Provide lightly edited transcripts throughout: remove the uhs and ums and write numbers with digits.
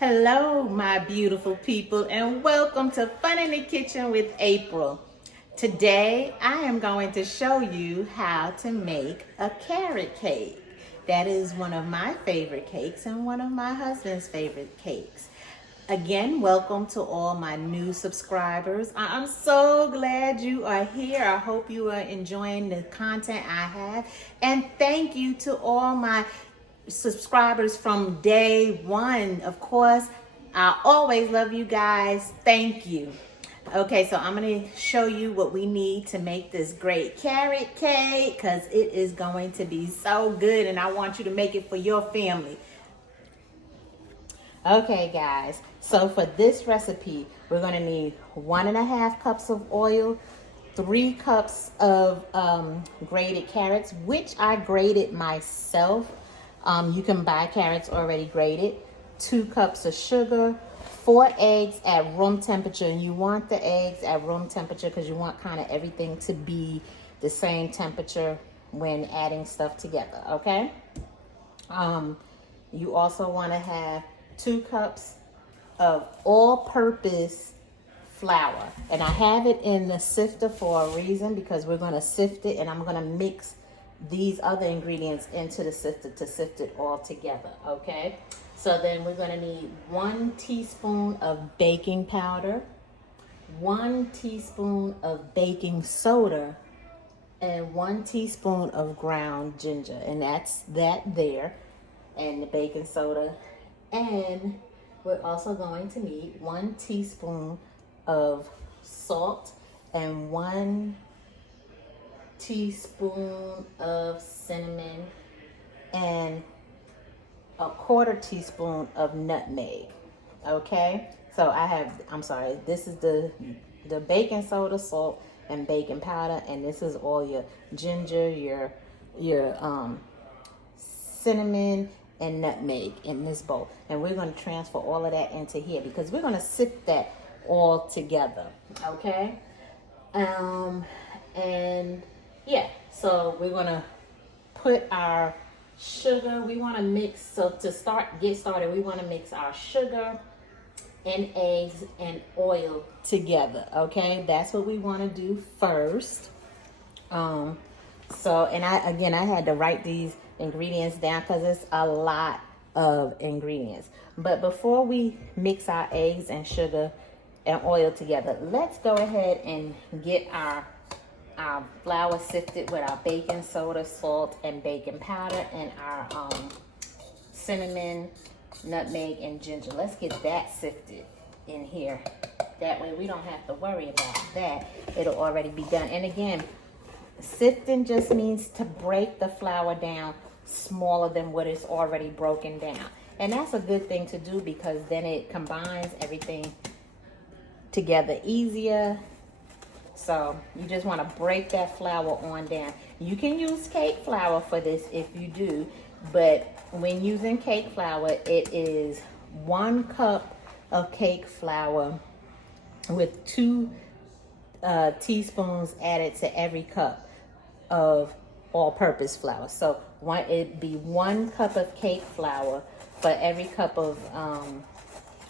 Hello, my beautiful people, and welcome to Fun in the Kitchen with April. Today, I am going to show you how to make a carrot cake. That is one of my favorite cakes and one of my husband's favorite cakes. Again, welcome to all my new subscribers. I'm so glad you are here. I hope you are enjoying the content I have. And thank you to all my subscribers from day one. Of course, I always love you guys. Thank you. Okay, so I'm going to show you what we need to make this great carrot cake because it is going to be so good and I want you to make it for your family. Okay, guys, so for this recipe, we're going to need 1.5 cups of oil, 3 cups of grated carrots, which I grated myself. You can buy carrots already grated, 2 cups of sugar, 4 eggs at room temperature. And you want the eggs at room temperature because you want kind of everything to be the same temperature when adding stuff together, okay? You also want to have 2 cups of all-purpose flour. And I have it in the sifter for a reason because we're going to sift it and I'm going to mix these other ingredients into the sifter to sift it all together, okay? So then we're going to need 1 teaspoon of baking powder, 1 teaspoon of baking soda, and 1 teaspoon of ground ginger. And that's that there, and the baking soda. And we're also going to need 1 teaspoon of salt and 1 teaspoon of cinnamon and 1/4 teaspoon of nutmeg. Okay, so this is the baking soda, salt, and baking powder, and this is all your ginger, your cinnamon and nutmeg in this bowl. And we're going to transfer all of that into here because we're going to sift that all together, okay? And yeah, so we're going to put our sugar. We want to mix, so to get started, we want to mix our sugar and eggs and oil together, okay? That's what we want to do first. And I had to write these ingredients down because it's a lot of ingredients. But before we mix our eggs and sugar and oil together, let's go ahead and get our flour sifted with our baking soda, salt, and baking powder, and our cinnamon, nutmeg, and ginger. Let's get that sifted in here. That way we don't have to worry about that. It'll already be done. And again, sifting just means to break the flour down smaller than what is already broken down. And that's a good thing to do because then it combines everything together easier. So you just want to break that flour on down. You can use cake flour for this if you do, but when using cake flour, it is 1 cup of cake flour with 2 teaspoons added to every cup of all-purpose flour. So it'd be 1 cup of cake flour for every cup of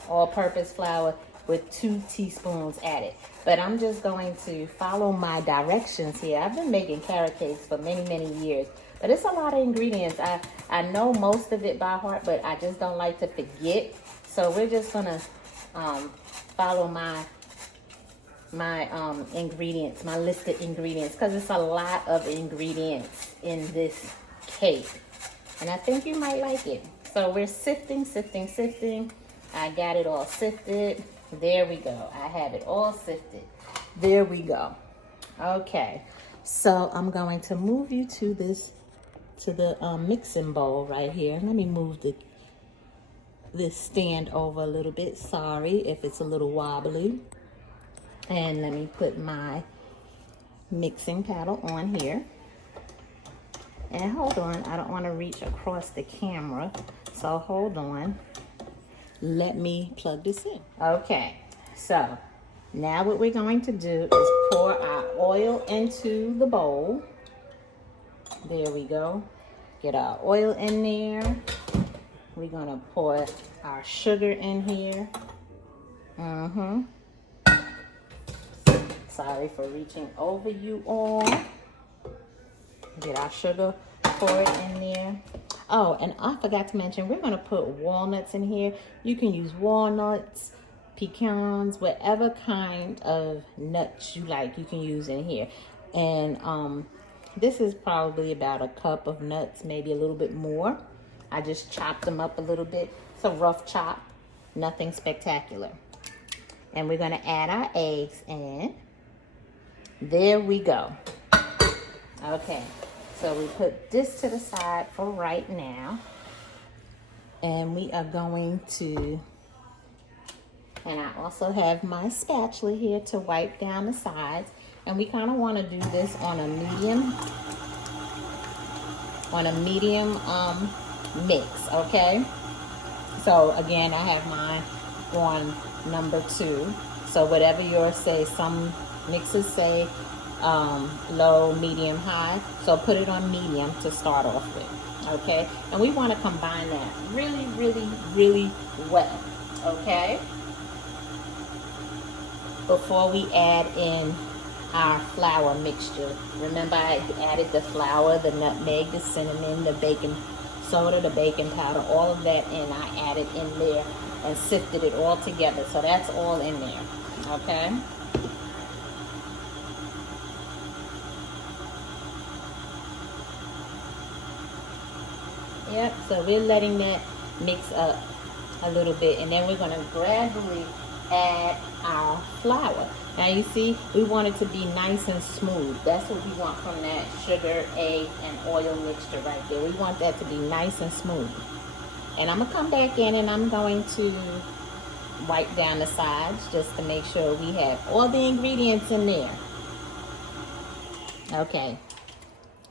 all-purpose flour with 2 teaspoons added. But I'm just going to follow my directions here. I've been making carrot cakes for many, many years, but it's a lot of ingredients. I know most of it by heart, but I just don't like to forget. So we're just gonna follow my ingredients, my listed ingredients, because it's a lot of ingredients in this cake. And I think you might like it. So we're sifting. I got it all sifted. There we go. I have it all sifted. There we go. Okay. So I'm going to move you to the mixing bowl right here. Let me move this stand over a little bit. Sorry if it's a little wobbly. And let me put my mixing paddle on here. And hold on, I don't want to reach across the camera. So hold on. Let me plug this in. Okay, so now what we're going to do is pour our oil into the bowl. There we go. Get our oil in there. we're gonna pour our sugar in here. Sorry for reaching over you all. Get our sugar, pour it in there. Oh, and I forgot to mention, we're gonna put walnuts in here. You can use walnuts, pecans, whatever kind of nuts you like, you can use in here. And this is probably about a cup of nuts, maybe a little bit more. I just chopped them up a little bit. It's a rough chop, nothing spectacular. And we're gonna add our eggs in. There we go. Okay, so we put this to the side for right now. And we are going to, and I also have my spatula here to wipe down the sides. And we kind of want to do this on a medium mix, okay? So again, I have mine on number 2. So whatever yours say, some mixes say low, medium, high. So put it on medium to start off with, okay? And we want to combine that really, really, really well, okay? Before we add in our flour mixture. Remember, I added the flour, the nutmeg, the cinnamon, the baking soda, the baking powder, all of that in. I added in there and sifted it all together. So that's all in there, okay? Yep, so we're letting that mix up a little bit, and then we're going to gradually add our flour. Now you see, we want it to be nice and smooth. That's what we want from that sugar, egg, and oil mixture right there. We want that to be nice and smooth. And I'm going to come back in and I'm going to wipe down the sides just to make sure we have all the ingredients in there. Okay,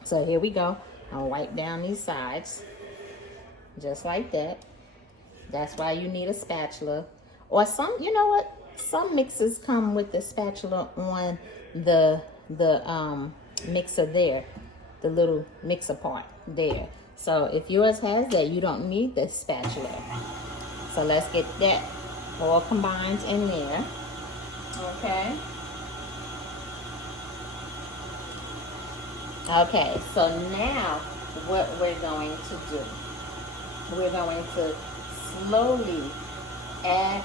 so here we go. I'll wipe down these sides just like that. That's why you need a spatula. Or some, you know what? Some mixes come with the spatula on the mixer there, the little mixer part there. So if yours has that, you don't need the spatula. So let's get that all combined in there. Okay. Okay, so now what we're going to do, we're going to slowly add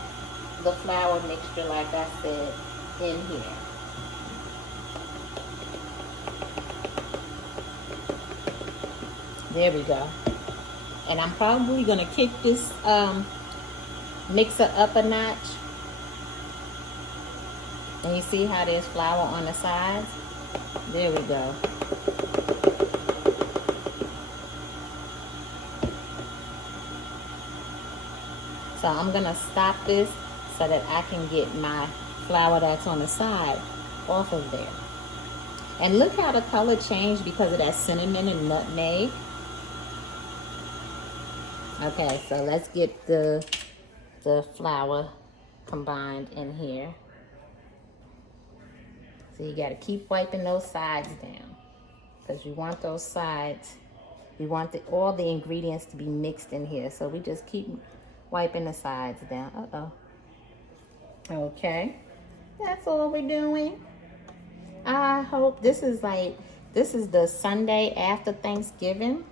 the flour mixture, like I said, in here. There we go. And I'm probably going to kick this mixer up a notch. And you see how there's flour on the sides? There we go. So I'm going to stop this so that I can get my flour that's on the side off of there. And look how the color changed because of that cinnamon and nutmeg. Okay, so let's get the flour combined in here. So you got to keep wiping those sides down because you want those sides, you want all the ingredients to be mixed in here. So we just keep wiping the sides down. Uh-oh. Okay, that's all we're doing. I hope this is the Sunday after Thanksgiving.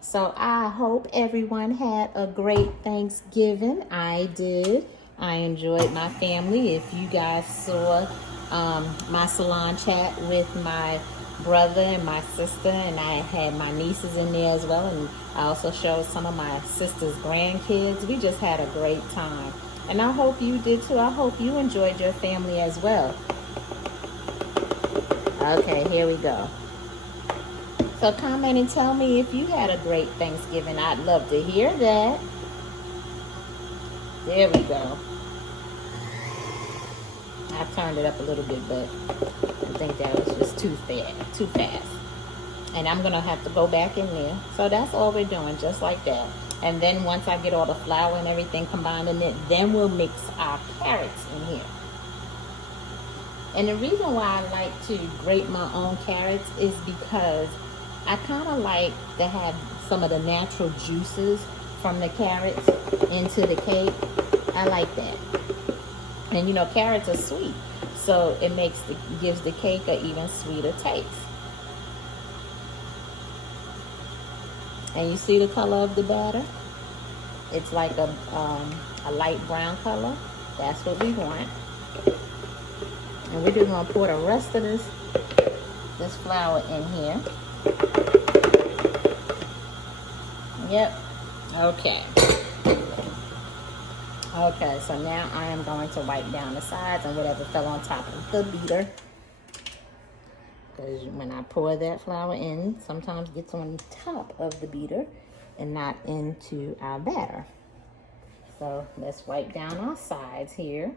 So I hope everyone had a great Thanksgiving. I did. I enjoyed my family. If you guys saw my salon chat with my brother and my sister, and I had my nieces in there as well, and I also showed some of my sister's grandkids. We just had a great time. And I hope you did too. I hope you enjoyed your family as well. Okay, here we go. So comment and tell me if you had a great Thanksgiving. I'd love to hear that. There we go. I turned it up a little bit, but I think that was just too fast. And I'm going to have to go back in there. So that's all we're doing, just like that. And then once I get all the flour and everything combined in it, then we'll mix our carrots in here. And the reason why I like to grate my own carrots is because I kind of like to have some of the natural juices from the carrots into the cake. I like that. And you know, carrots are sweet, so it gives the cake an even sweeter taste. And you see the color of the batter? It's like a light brown color. That's what we want. And we're just gonna pour the rest of this flour in here. Yep. Okay. Okay, so now I am going to wipe down the sides and whatever fell on top of the beater. Because when I pour that flour in, sometimes it gets on top of the beater and not into our batter. So let's wipe down our sides here.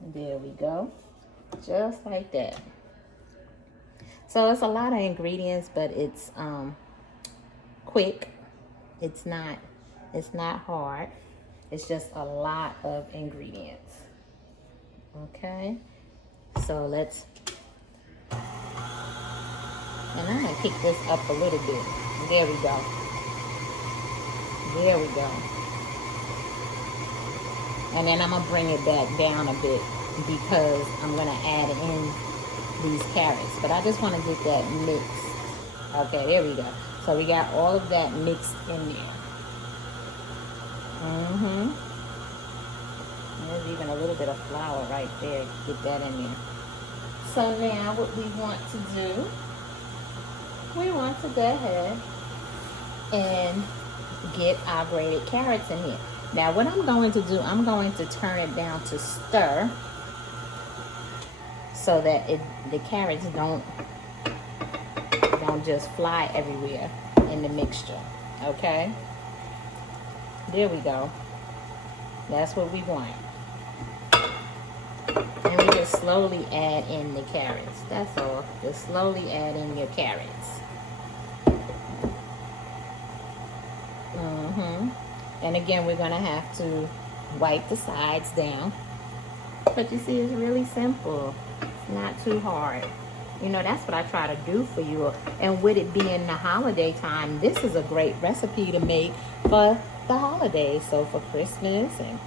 There we go. Just like that. So it's a lot of ingredients, but it's quick. It's not hard. It's just a lot of ingredients. Okay. So let's, and I'm gonna pick this up a little bit. There we go. There we go. And then I'm gonna bring it back down a bit because I'm gonna add in these carrots. But I just want to get that mixed. Okay, there we go. So we got all of that mixed in there. There's even a little bit of flour right there. Get that in there. So now what we want to do, we want to go ahead and get our grated carrots in here. Now what I'm going to do, I'm going to turn it down to stir so that the carrots don't just fly everywhere in the mixture. Okay? There we go. That's what we want. And we just slowly add in the carrots. That's all. Just slowly add in your carrots. And again, we're going to have to wipe the sides down. But you see, it's really simple. It's not too hard. You know, that's what I try to do for you. And with it being the holiday time, this is a great recipe to make for the holidays. So for Christmas and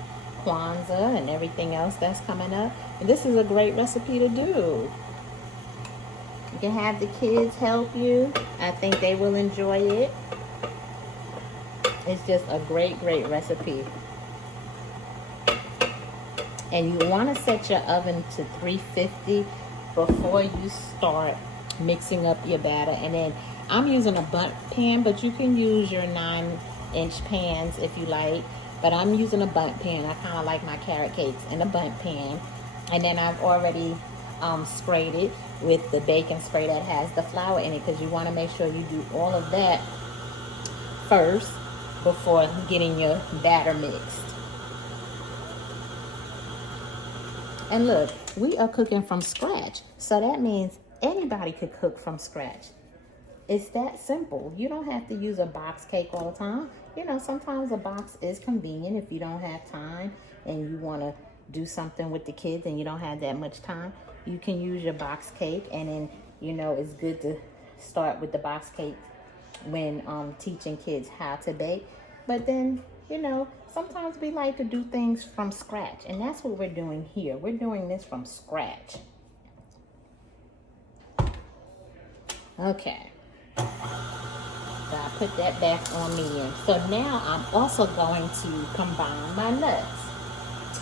Kwanzaa and everything else that's coming up, and this is a great recipe to do. You can have the kids help you. I think they will enjoy it. It's just a great recipe. And you want to set your oven to 350 before you start mixing up your batter. And then I'm using a bundt pan, but you can use your 9-inch pans if you like. But I'm using a bundt pan. I kind of like my carrot cakes in a bundt pan. And then I've already sprayed it with the baking spray that has the flour in it, because you want to make sure you do all of that first before getting your batter mixed. And look, we are cooking from scratch. So that means anybody could cook from scratch. It's that simple. You don't have to use a box cake all the time. You know, sometimes a box is convenient if you don't have time and you want to do something with the kids and you don't have that much time. You can use your box cake, and then, you know, it's good to start with the box cake when teaching kids how to bake. But then, you know, sometimes we like to do things from scratch, and that's what we're doing here. We're doing this from scratch. Okay. So I put that back on medium. So now I'm also going to combine my nuts.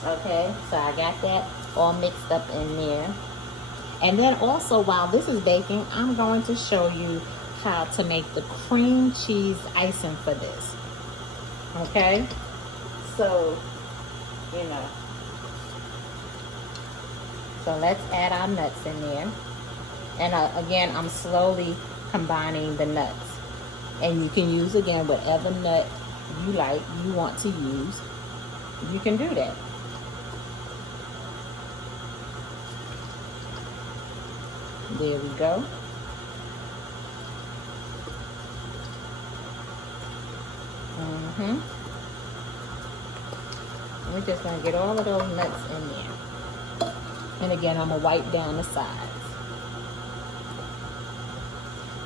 Okay, so I got that all mixed up in there. And then also, while this is baking, I'm going to show you how to make the cream cheese icing for this. Okay, so, you know, so let's add our nuts in there. And again, I'm slowly combining the nuts. And you can use, again, whatever nut you like, you want to use. You can do that. There we go. We're just going to get all of those nuts in there. And again, I'm going to wipe down the sides.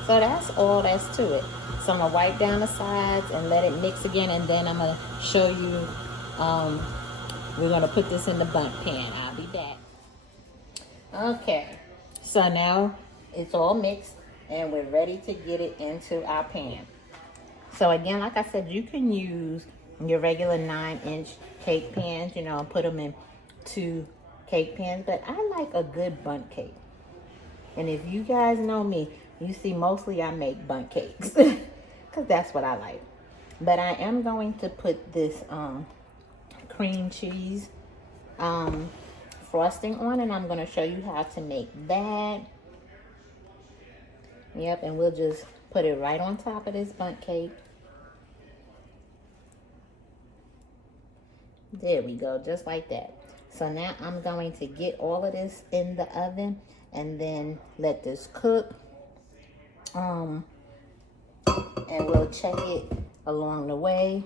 So that's all that's to it. So I'm gonna wipe down the sides and let it mix again, and then I'm gonna show you, we're gonna put this in the bundt pan. I'll be back. Okay, so now it's all mixed and we're ready to get it into our pan. So again, like I said, you can use your regular 9-inch cake pans, you know, and put them in 2 cake pans, but I like a good bundt cake. And if you guys know me, you see mostly I make bundt cakes because that's what I like. But I am going to put this cream cheese frosting on, and I'm going to show you how to make that. Yep, and we'll just put it right on top of this bundt cake. There we go, just like that. So now I'm going to get all of this in the oven and then let this cook. And we'll check it along the way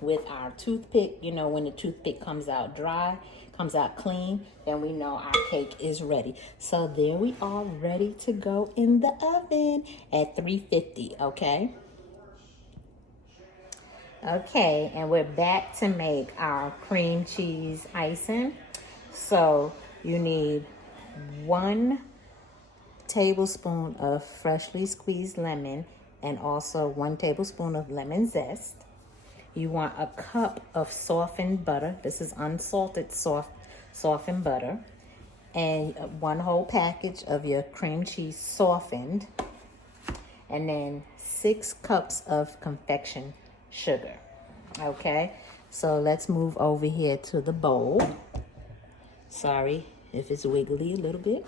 with our toothpick. You know, when the toothpick comes out dry, comes out clean, then we know our cake is ready. So there we are, ready to go in the oven at 350, okay? Okay, and we're back to make our cream cheese icing. So you need 1 tablespoon of freshly squeezed lemon and also 1 tablespoon of lemon zest. You want a cup of softened butter. This is unsalted softened butter. And 1 whole package of your cream cheese softened. And then 6 cups of confection sugar. Okay, so let's move over here to the bowl. Sorry if it's wiggly a little bit.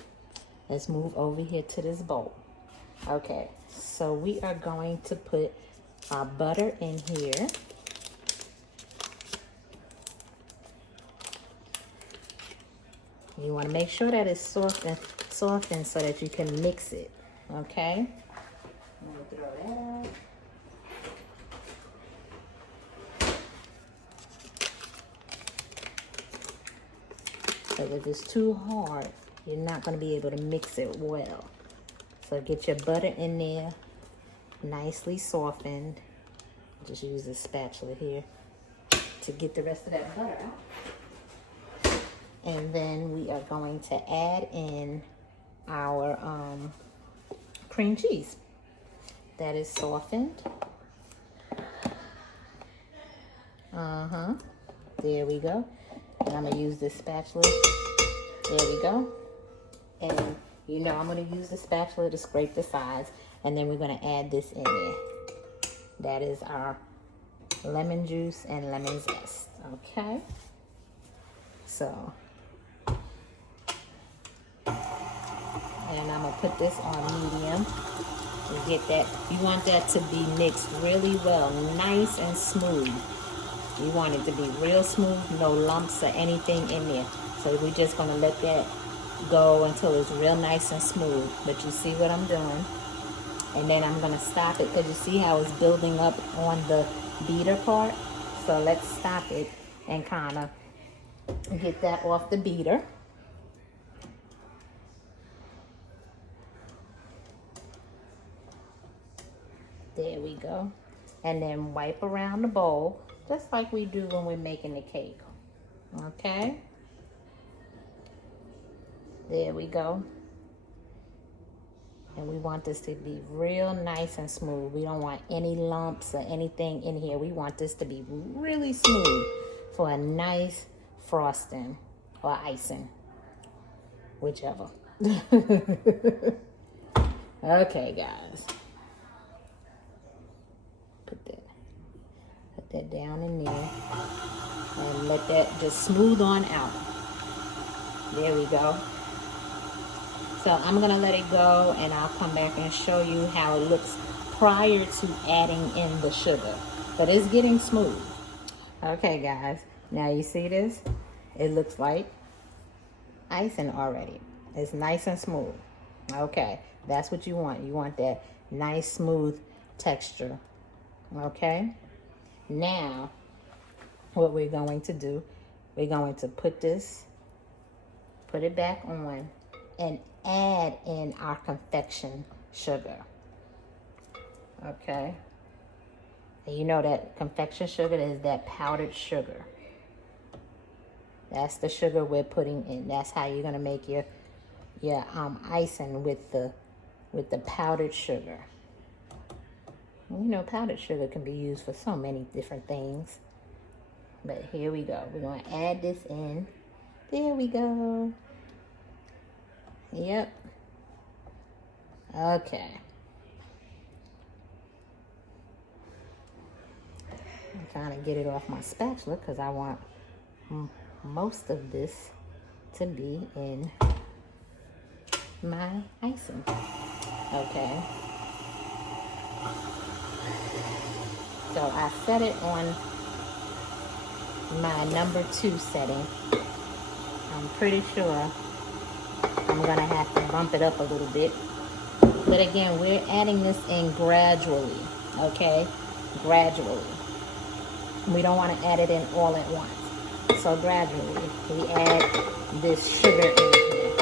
Let's move over here to this bowl. Okay, so we are going to put our butter in here. You want to make sure that it's softened so that you can mix it. Okay, I'm going to throw that out. Because if it's too hard, you're not going to be able to mix it well. So get your butter in there, nicely softened. Just use a spatula here to get the rest of that butter out. And then we are going to add in our cream cheese that is softened. There we go. And I'm going to use this spatula. There we go. And you know I'm going to use the spatula to scrape the sides. And then we're going to add this in there. That is our lemon juice and lemon zest. Okay. So. And I'm going to put this on medium. And get that. You want that to be mixed really well. Nice and smooth. You want it to be real smooth, no lumps or anything in there. So we're just going to let that go until it's real nice and smooth. But you see what I'm doing. And then I'm going to stop it because you see how it's building up on the beater part. So let's stop it and kind of get that off the beater. There we go. And then wipe around the bowl. Just like we do when we're making the cake. Okay? There we go. And we want this to be real nice and smooth. We don't want any lumps or anything in here. We want this to be really smooth for a nice frosting or icing. Whichever. Okay, guys. Put that down in there and let that just smooth on out. There we go. So I'm gonna let it go and I'll come back and show you how it looks prior to adding in the sugar. But it's getting smooth. Okay, guys, now you see this? It looks like icing already. It's nice and smooth. Okay, that's what you want. You want that nice smooth texture. Okay, now what we're going to do, we're going to put it back on and add in our confection sugar. Okay. And you know that confection sugar is that powdered sugar. That's the sugar we're putting in. That's how you're gonna make your icing with the powdered sugar. You know, powdered sugar can be used for so many different things. But here we go. We're gonna add this in. There we go. Yep. Okay. I'm trying to get it off my spatula because I want most of this to be in my icing. Okay. So I set it on my number 2 setting. I'm pretty sure I'm gonna have to bump it up a little bit. But again, we're adding this in gradually, okay? Gradually. We don't want to add it in all at once. So gradually, we add this sugar in here.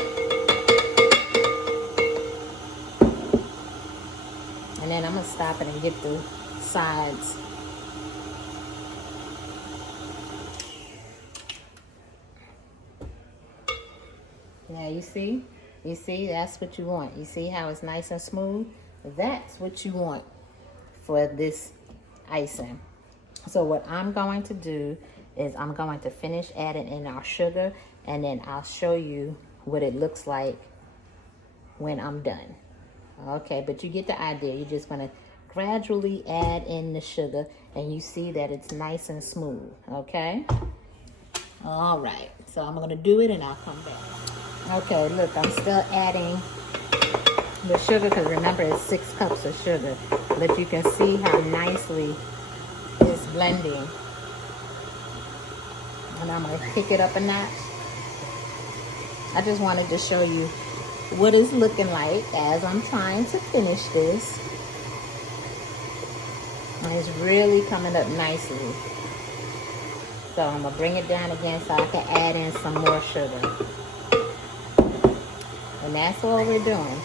And then I'm gonna stop it and get the sides. Now you see, that's what you want. You see how it's nice and smooth? That's what you want for this icing. So what I'm going to do is I'm going to finish adding in our sugar, and then I'll show you what it looks like when I'm done. Okay, but you get the idea. You're just gonna gradually add in the sugar, and you see that it's nice and smooth, okay? All right, so I'm gonna do it and I'll come back. Okay, look, I'm still adding the sugar because remember it's 6 cups of sugar, but you can see how nicely it's blending. And I'm gonna pick it up a notch. I just wanted to show you what it's looking like as I'm trying to finish this. And it's really coming up nicely. So I'm gonna bring it down again so I can add in some more sugar. And that's all we're doing.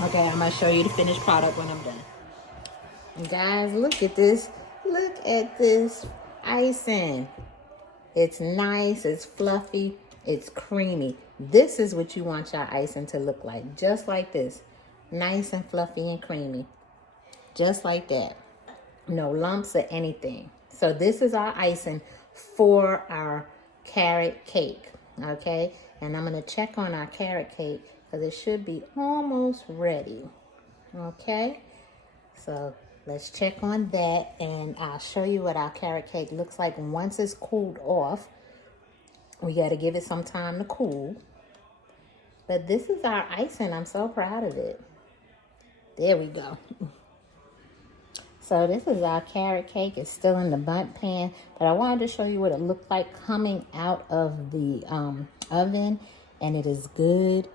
Okay, I'm gonna show you the finished product when I'm done. And guys, look at this. Look at this icing. It's nice, it's fluffy, it's creamy. This is what you want your icing to look like. Just like this. Nice and fluffy and creamy. Just like that. No lumps or anything. So this is our icing for our carrot cake. Okay? And I'm going to check on our carrot cake because it should be almost ready. Okay? So let's check on that, and I'll show you what our carrot cake looks like once it's cooled off. We got to give it some time to cool. But this is our icing. I'm so proud of it. There we go. So this is our carrot cake. It's still in the bundt pan, but I wanted to show you what it looked like coming out of the oven, and it is good.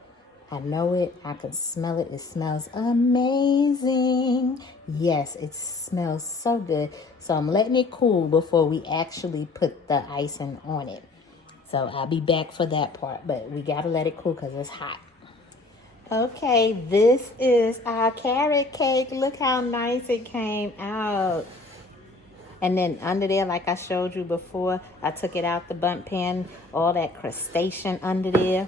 I know it. I can smell it. It smells amazing. Yes, it smells so good. So I'm letting it cool before we actually put the icing on it. So I'll be back for that part, but we got to let it cool because it's hot. Okay, this is our carrot cake. Look how nice it came out. And then under there, like I showed you before, I took it out the bundt pan, all that crustacean under there.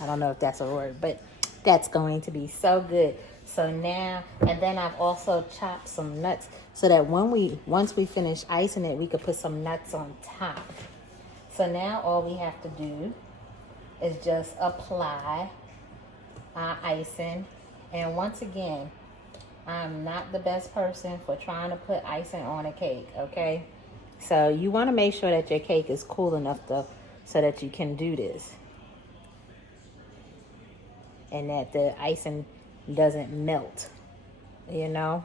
I don't know if that's a word, but that's going to be so good. So now, and then I've also chopped some nuts so that once we finish icing it, we could put some nuts on top. So now all we have to do is just apply our icing. And once again, I'm not the best person for trying to put icing on a cake, okay? So you want to make sure that your cake is cool enough though, so that you can do this. And that the icing doesn't melt, you know?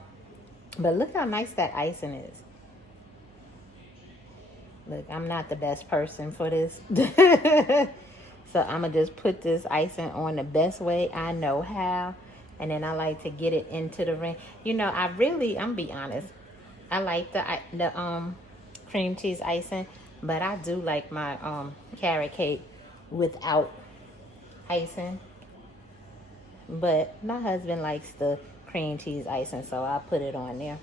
But look how nice that icing is. Look, I'm not the best person for this. So I'm going to just put this icing on the best way I know how. And then I like to get it into the ring. You know, I'm going to be honest. I like the cream cheese icing. But I do like my carrot cake without icing. But my husband likes the cream cheese icing, so I'll put it on there.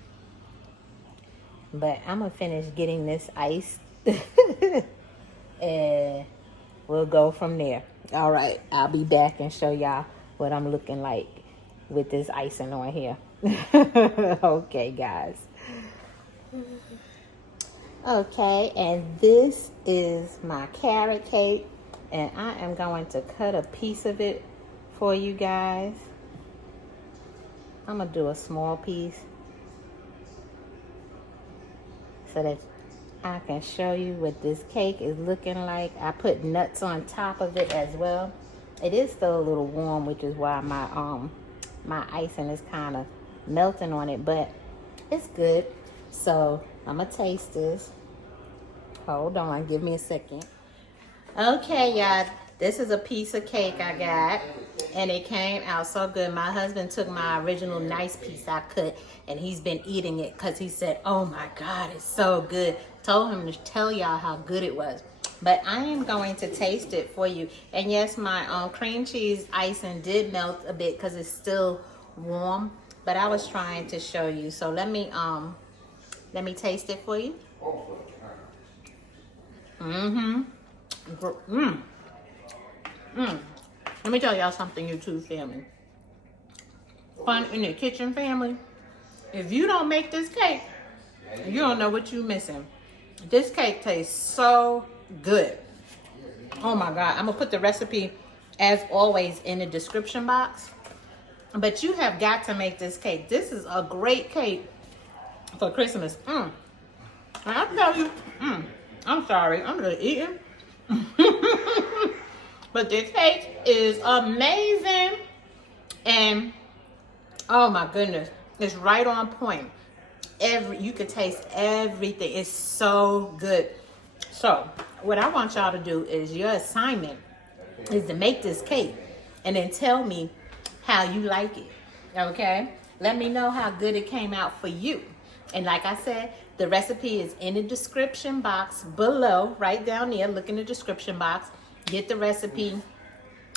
But I'm gonna finish getting this iced and we'll go from there. All right, I'll be back and show y'all what I'm looking like with this icing on here. Okay, guys. Okay, and this is my carrot cake, and I am going to cut a piece of it for you guys. I'm gonna do a small piece so that I can show you what this cake is looking like. I put nuts on top of it as well. It is still a little warm, which is why my icing is kind of melting on it, but it's good. So I'm gonna taste this. Hold on, give me a second. Okay, y'all, this is a piece of cake I got, and it came out so good. My husband took my original nice piece I cut, and he's been eating it because he said, oh my God, it's so good. Told him to tell y'all how good it was. But I am going to taste it for you. And yes, my cream cheese icing did melt a bit because it's still warm, but I was trying to show you. So let me taste it for you. Let me tell y'all something, YouTube family. Fun in the kitchen family. If you don't make this cake, you don't know what you're missing. This cake tastes so good. Oh my God. I'm gonna put the recipe as always in the description box. But you have got to make this cake. This is a great cake for Christmas. And I'll tell you, I'm sorry, I'm just eating. But this cake is amazing. And oh my goodness, it's right on point. You could taste everything. It's so good. So what I want y'all to do is, your assignment is to make this cake and then tell me how you like it. Okay? Let me know how good it came out for you. And like I said, the recipe is in the description box below, right down there. Look in the description box, get the recipe,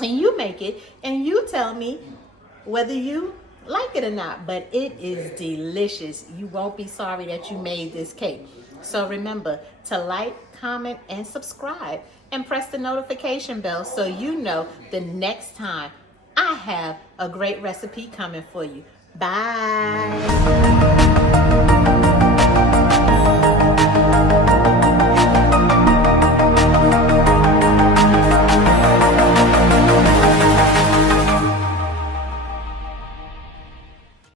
and you make it, and you tell me whether you like it or not. But it is delicious. You won't be sorry that you made this cake. So remember to like, comment, and subscribe, and press the notification bell so you know the next time I have a great recipe coming for you. Bye.